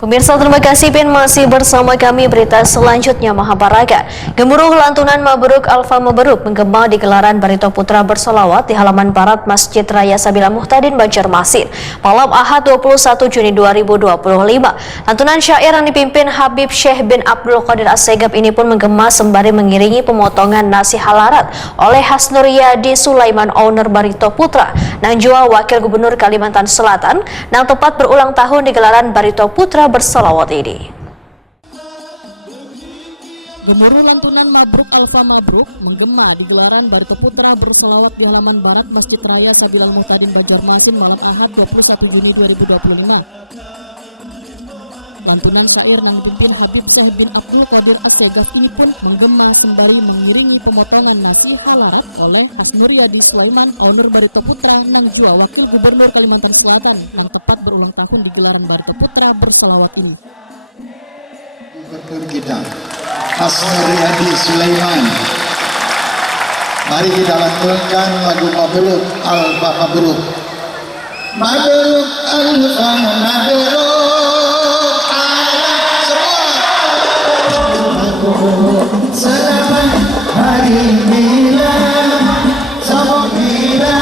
Pemirsa, terima kasih Pin masih bersama kami. Berita selanjutnya Mahabharata. Gemuruh lantunan Mabruk Alfa Mabruk menggema di gelaran Barito Putra bersolawat di halaman barat Masjid Raya Sabila Muhtadin Banjarmasin malam Ahad 21 Juni 2025. Lantunan syair yang dipimpin Habib Syekh bin Abdul Qadir Assegaf ini pun menggema sembari mengiringi pemotongan nasi halarat oleh Hasnur Yadi Sulaiman owner Barito Putra nang jua Wakil Gubernur Kalimantan Selatan nang tepat berulang tahun di gelaran Barito Putra bersolawat ini. Gemuruh lantunan Mabruk Alfa Mabruk menggema di gelaran Barito Putra bersolawat di halaman barat Masjid Raya Sabilal Muhtadin Banjarmasin malam Ahad 21 Juni 2025. Lantunan syair yang dipimpin Habib Syekh bin Abdul Qadir Assegaf ini pun menggema sembari mengiringi pemotongan nasi halarat oleh Hasnur Yadi Sulaiman owner Barito Putra nang jua Wakil Gubernur Kalimantan Selatan nang tepat berulang tahun di gelaran Barito Putra bersolawat ini. Kita Hasnur Yadi Sulaiman, mari kita lantunkan lagu Mabruk Alfa Mabruk. Mabruk Alfa Mabruk. Selamat hari Milad, semoga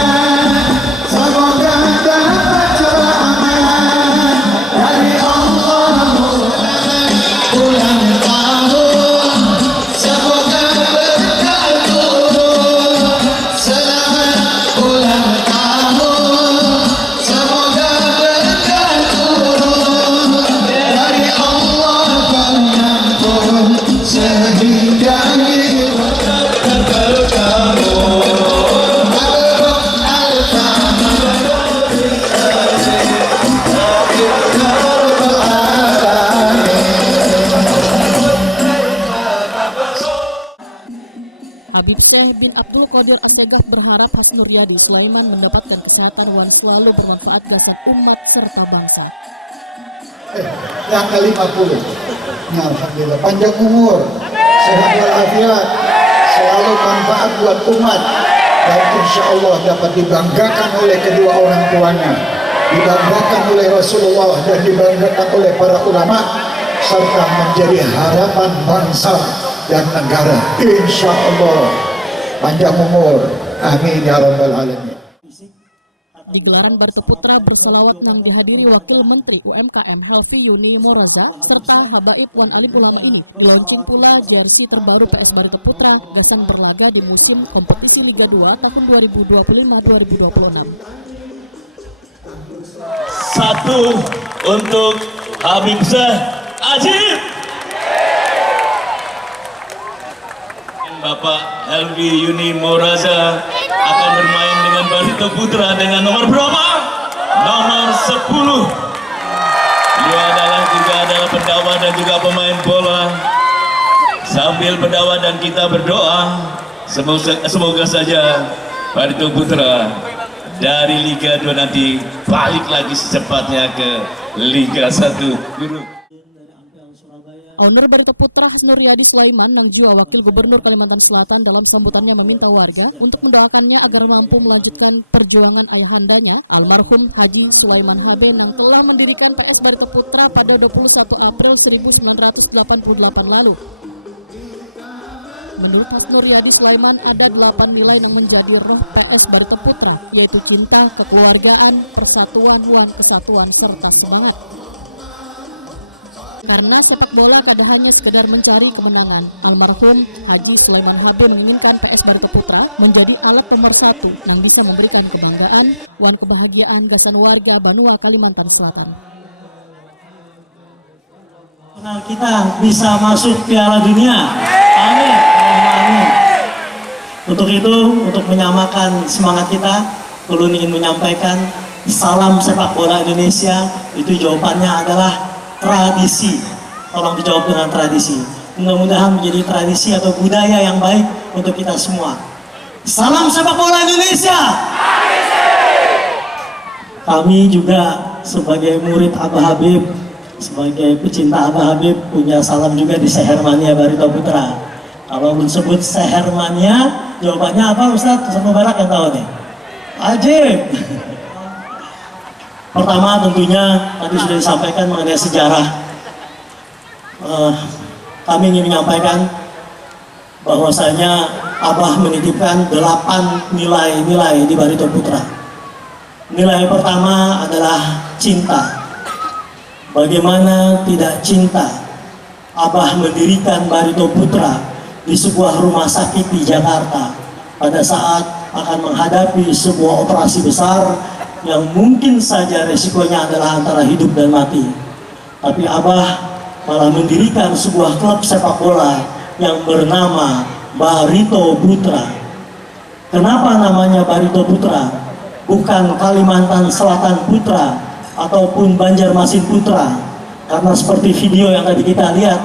dapat rahmat dari Allah. Ulang tahun, semoga berkah turun. Selamat ulang tahun, semoga berkah turun dari Allah yang turun sehingga Habib Syekh bin Abdul Qadir Assegaf berharap Hasnur Yadi Sulaiman mendapatkan kesehatan wan selalu bermanfaat gasan umat serta bangsa. Yang ke-50. Nah, alhamdulillah panjang umur, sehat walafiat, selalu manfaat buat umat, dan insya Allah dapat dibanggakan oleh kedua orang tuanya, dibanggakan oleh Rasulullah dan dibanggakan oleh para ulama, serta menjadi harapan bangsa dan negara. Insya Allah panjang umur, amin ya rabbal alamin. Di gelaran Barito Putra bersolawat nang dihadiri Wakil Menteri UMKM Helvi Yuni Moraza serta Habaib Wan Alim Ulama ini dilaunching pula jersey terbaru PS Barito Putra gasan berlaga di musim kompetisi Liga 2 tahun 2025-2026. Satu untuk Habib Syekh Ajib. Bapak Helvi Yuni Moraza akan bermain dengan Barito Putra dengan nomor berapa? Nomor 10. Beliau juga adalah pendakwah dan juga pemain bola. Sambil berdakwah dan kita berdoa, semoga saja Barito Putra dari Liga 2 nanti balik lagi secepatnya ke Liga 1. Guru. Owner Barito Putra Hasnur Yadi Sulaiman nang jua Wakil Gubernur Kalimantan Selatan dalam sambutannya meminta warga untuk mendoakannya agar mampu melanjutkan perjuangan ayahandanya almarhum Haji Sulaiman HB nang telah mendirikan PS Barito Putra pada 21 April 1988 lalu. Menurut Hasnur Yadi Sulaiman ada 8 nilai yang menjadi roh PS Barito Putra, yaitu cinta, kekeluargaan, persatuan, kesatuan, serta semangat. Karena sepak bola kada hanya sekedar mencari kemenangan, almarhum Haji Sulaiman HB menginginkan PS Barito Putra menjadi alat pemersatu yang bisa memberikan kebanggaan, kebahagiaan gasan warga Banua Kalimantan Selatan. Kita bisa masuk Piala Dunia. Amin. Amin. Untuk itu, untuk menyamakan semangat kita, Ulun ingin menyampaikan salam sepak bola Indonesia. Itu jawabannya adalah tradisi. Tolong dijawab dengan tradisi. Mudah-mudahan menjadi tradisi atau budaya yang baik untuk kita semua. Salam sepak bola Indonesia. Kami juga sebagai murid Abah Habib, sebagai pecinta Abah Habib, punya salam juga di Sehermania Barito Putra. Kalau disebut Sehermania, jawabannya apa Ustadz? Ustadz Mubarak yang tahu nih. Ajib. Pertama tentunya tadi sudah disampaikan mengenai sejarah kami ingin menyampaikan bahwasanya Abah menitipkan 8 nilai-nilai di Barito Putra. Nilai pertama adalah cinta. Bagaimana tidak cinta Abah mendirikan Barito Putra di sebuah rumah sakit di Jakarta pada saat akan menghadapi sebuah operasi besar yang mungkin saja resikonya adalah antara hidup dan mati. Tapi Abah malah mendirikan sebuah klub sepak bola yang bernama Barito Putra. Kenapa namanya Barito Putra? Bukan Kalimantan Selatan Putra ataupun Banjarmasin Putra. Karena seperti video yang tadi kita lihat,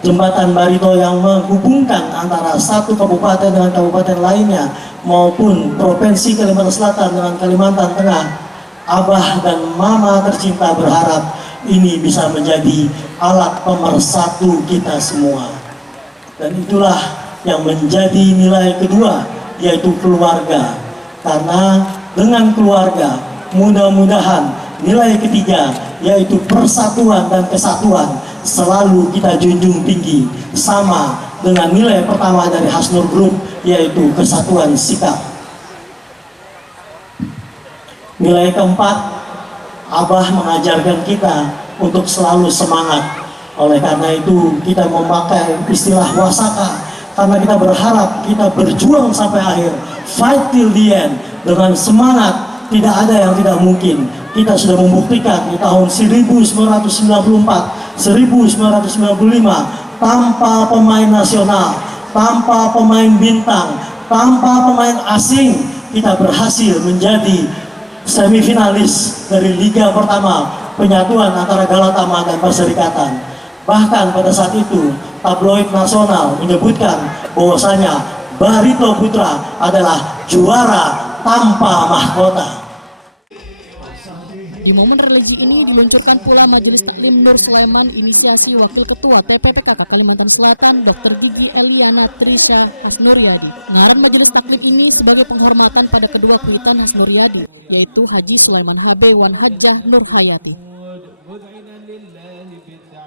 jembatan Barito yang menghubungkan antara satu kabupaten dengan kabupaten lainnya maupun provinsi Kalimantan Selatan dengan Kalimantan Tengah, Abah dan Mama tercinta berharap ini bisa menjadi alat pemersatu kita semua. Dan itulah yang menjadi nilai kedua, yaitu keluarga. Karena dengan keluarga, mudah-mudahan nilai ketiga, yaitu persatuan dan kesatuan, selalu kita junjung tinggi. Sama dengan nilai pertama dari Hasnur Group, yaitu kesatuan sikap. Nilai keempat, Abah mengajarkan kita untuk selalu semangat. Oleh karena itu kita memakai istilah wasaka, karena kita berharap kita berjuang sampai akhir, fight till the end, dengan semangat. Tidak ada yang tidak mungkin. Kita sudah membuktikan di tahun 1994, 1995, tanpa pemain nasional, tanpa pemain bintang, tanpa pemain asing, kita berhasil menjadi semifinalis dari Liga Pertama penyatuan antara Galatama dan Perserikatan. Bahkan pada saat itu tabloid nasional menyebutkan bahwasanya Barito Putra adalah juara tanpa mahkota. Di momen religi ini diluncurkan pula Majelis Taklim Nur Sulaiman inisiasi Wakil Ketua TPPKK Kalimantan Selatan Dr. Gigi Eliana Trisha Hasnuryadi. Ngaran Majelis Taklim ini sebagai penghormatan pada kedua kuitan Hasnuryadi, yaitu Haji Sulaiman HB Wan Hajjah Nur Hayati.